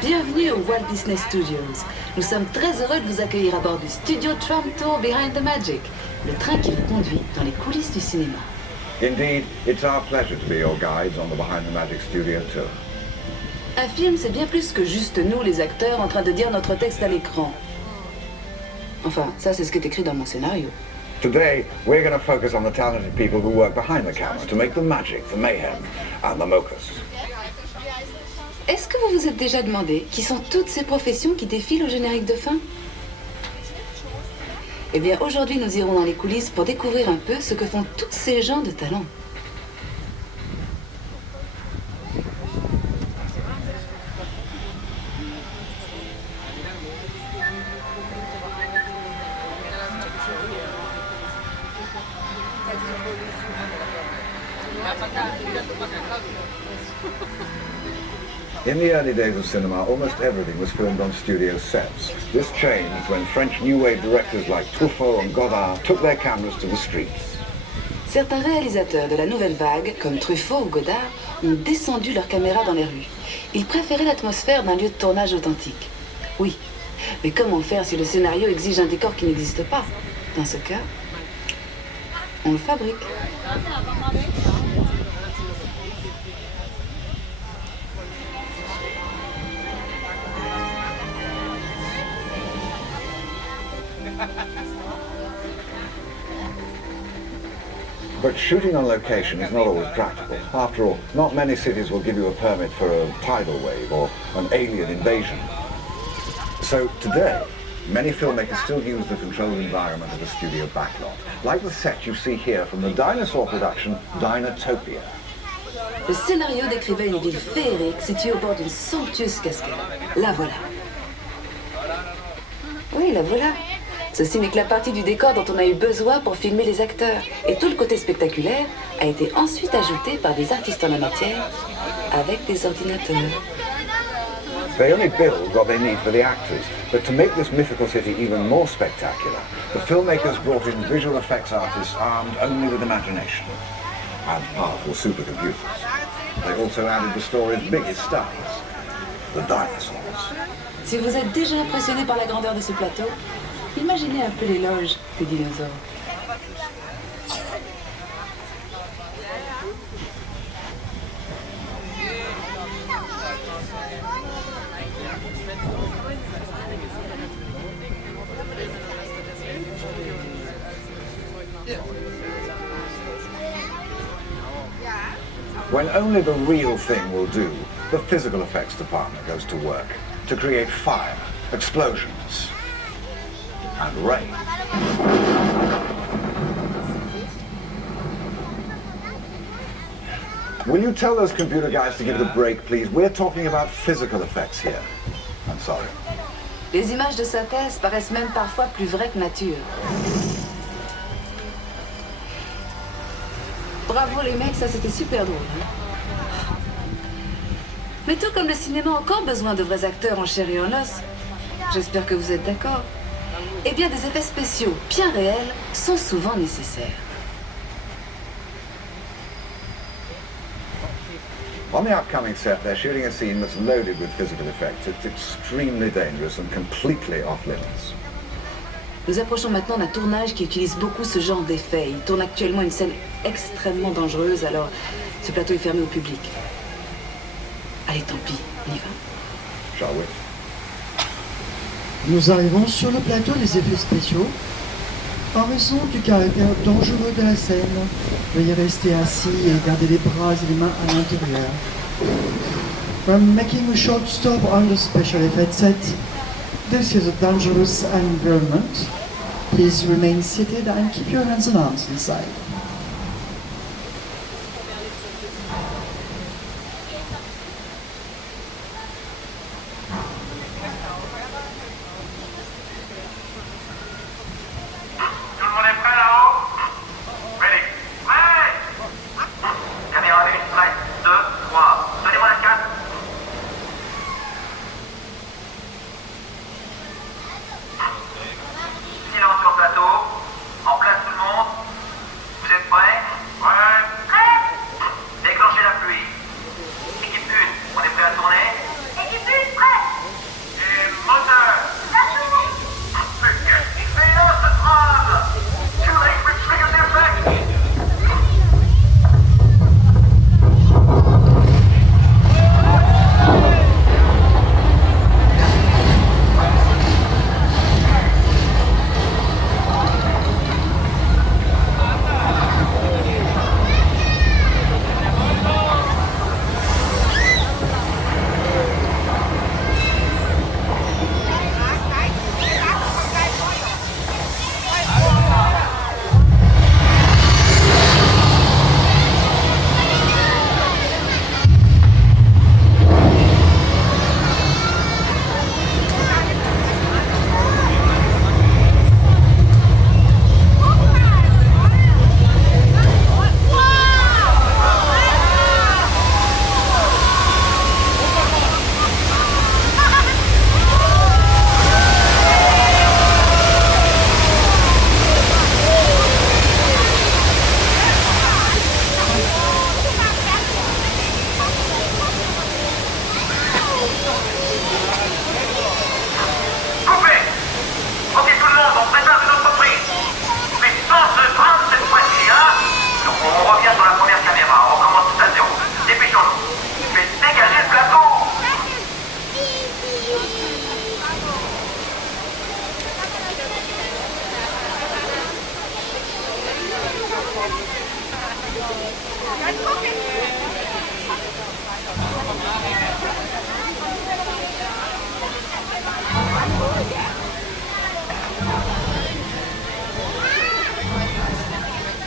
Bienvenue au Walt Disney Studios. Nous sommes très heureux de vous accueillir à bord du Studio Tram Tour Behind the Magic, le train qui vous conduit dans les coulisses du cinéma. Indeed, it's our pleasure to be your guides on the Behind the Magic Studio Tour. Un film, c'est bien plus que juste nous, les acteurs, en train de dire notre texte à l'écran. Enfin, ça, c'est ce qui est écrit dans mon scénario. Today, we're going to focus on the talented people who work behind the camera to make the magic, the mayhem, and the mochas. Est-ce que vous vous êtes déjà demandé qui sont toutes ces professions qui défilent au générique de fin? Eh bien, aujourd'hui, nous irons dans les coulisses pour découvrir un peu ce que font tous ces gens de talent. In the early days of cinema, almost everything was filmed on studio sets. This changed when French New Wave directors like Truffaut and Godard took their cameras to the streets. Certains réalisateurs de la nouvelle vague, comme Truffaut ou Godard, ont descendu leurs caméras dans les rues. Ils préféraient l'atmosphère d'un lieu de tournage authentique. Oui, mais comment faire si le scénario exige un décor qui n'existe pas? Dans ce cas, on le fabrique. But shooting on location is not always practical. After all, not many cities will give you a permit for a tidal wave or an alien invasion. So today, many filmmakers still use the controlled environment of a studio backlot, like the set you see here from the dinosaur production Dinotopia. Le scénario décrivait une ville féerique située au bord d'une somptueuse cascade. La voilà. Oui, la voilà. Ceci n'est que la partie du décor dont on a eu besoin pour filmer les acteurs. Et tout le côté spectaculaire a été ensuite ajouté par des artistes en la matière avec des ordinateurs. They only build what they need for the actors, but to make this mythical city even more spectacular, the filmmakers brought in visual effects artists armed only with imagination and powerful supercomputers. They also added the story's biggest stars, the dinosaurs. Si vous êtes déjà impressionné par la grandeur de ce plateau, imaginez un peu l'éloge des dinosaures. When only the real thing will do, the physical effects department goes to work to create fire, explosions, and rain. Will you tell those computer guys to give it a break, please? We're talking about physical effects here. I'm sorry. Les images de synthèse paraissent même parfois plus vraies que nature. Bravo les mecs, ça c'était super drôle. Hein? Mais tout comme le cinéma a encore besoin de vrais acteurs en chair et en os, j'espère que vous êtes d'accord. Eh bien, des effets spéciaux bien réels sont souvent nécessaires. On the upcoming set, they're shooting a scene that's loaded with physical effects. It's extremely dangerous and completely off limits. Nous approchons maintenant d'un tournage qui utilise beaucoup ce genre d'effets. Il tourne actuellement une scène extrêmement dangereuse, alors ce plateau est fermé au public. Allez, tant pis, on y va. Shall we? Nous arrivons sur le plateau des effets spéciaux. En raison du caractère dangereux de la scène, veuillez rester assis et garder les bras et les mains à l'intérieur. We're making a short stop on the special effects set. This is a dangerous environment. Please remain seated and keep your hands and arms inside.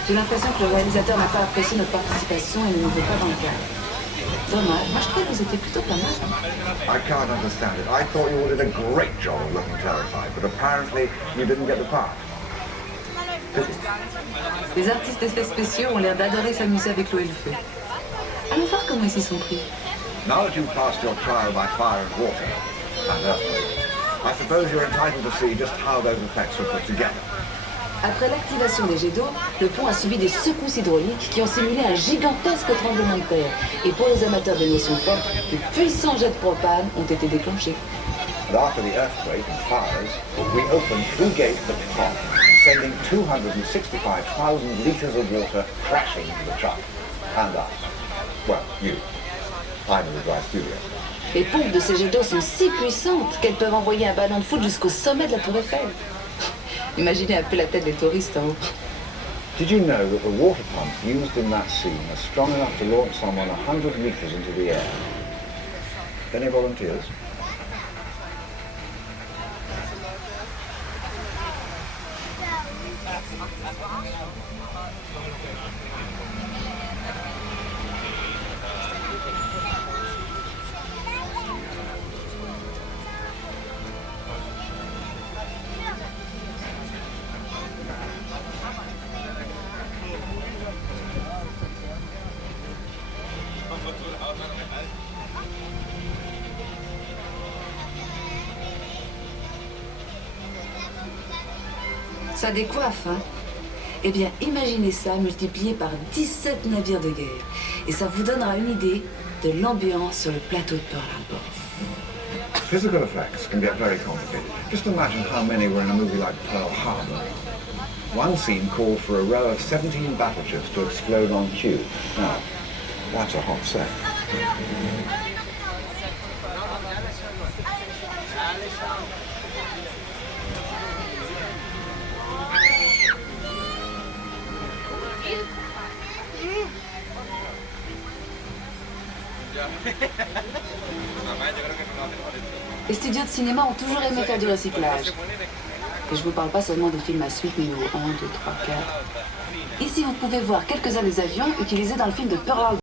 J'ai l'impression que le réalisateur n'a pas apprécié notre participation et ne nous veut pas dans le cadre. Dommage, moi je trouvais que vous étiez plutôt pas mal. I can't understand it. I thought you all did a great job of looking terrified, but apparently you didn't get the part. Les artistes d'effets spéciaux ont l'air d'adorer s'amuser avec l'eau et le feu. Allons voir comment ils s'y sont pris. Now that you've passed your trial by fire and water, and earthquake, I suppose you're entitled to see just how those effects were put together. Après l'activation des jets d'eau, le pont a subi des secousses hydrauliques qui ont simulé un gigantesque tremblement de terre. Et pour les amateurs d'émotions fortes, de puissants jets de propane ont été déclenchés. And after the earthquake and fires, we opened 3 gates at the top, sending 265,000 litres of water crashing into the truck. And us. Well, you. I'm in the dry studio. Les pompes de ces jets d'eau sont si puissantes qu'elles peuvent envoyer un ballon de foot jusqu'au sommet de la tour Eiffel. Imaginez un peu la tête des touristes en haut. Did you know that the water pumps used in that scene are strong enough to launch someone 100 meters into the air? Any volunteers? Ça décoiffe, hein? Eh bien, imaginez ça multiplié par 17 navires de guerre. Et ça vous donnera une idée de l'ambiance sur le plateau de Pearl Harbor. Physical effects can get very complicated. Just imagine how many were in a movie like Pearl Harbor. One scene called for a row of 17 battleships to explode on cue. Now, that's a hot set. Les studios de cinéma ont toujours aimé faire du recyclage. Et je vous parle pas seulement des films à suite numéro 1, 2, 3, 4. Ici, vous pouvez voir quelques-uns des avions utilisés dans le film de Pearl Harbor.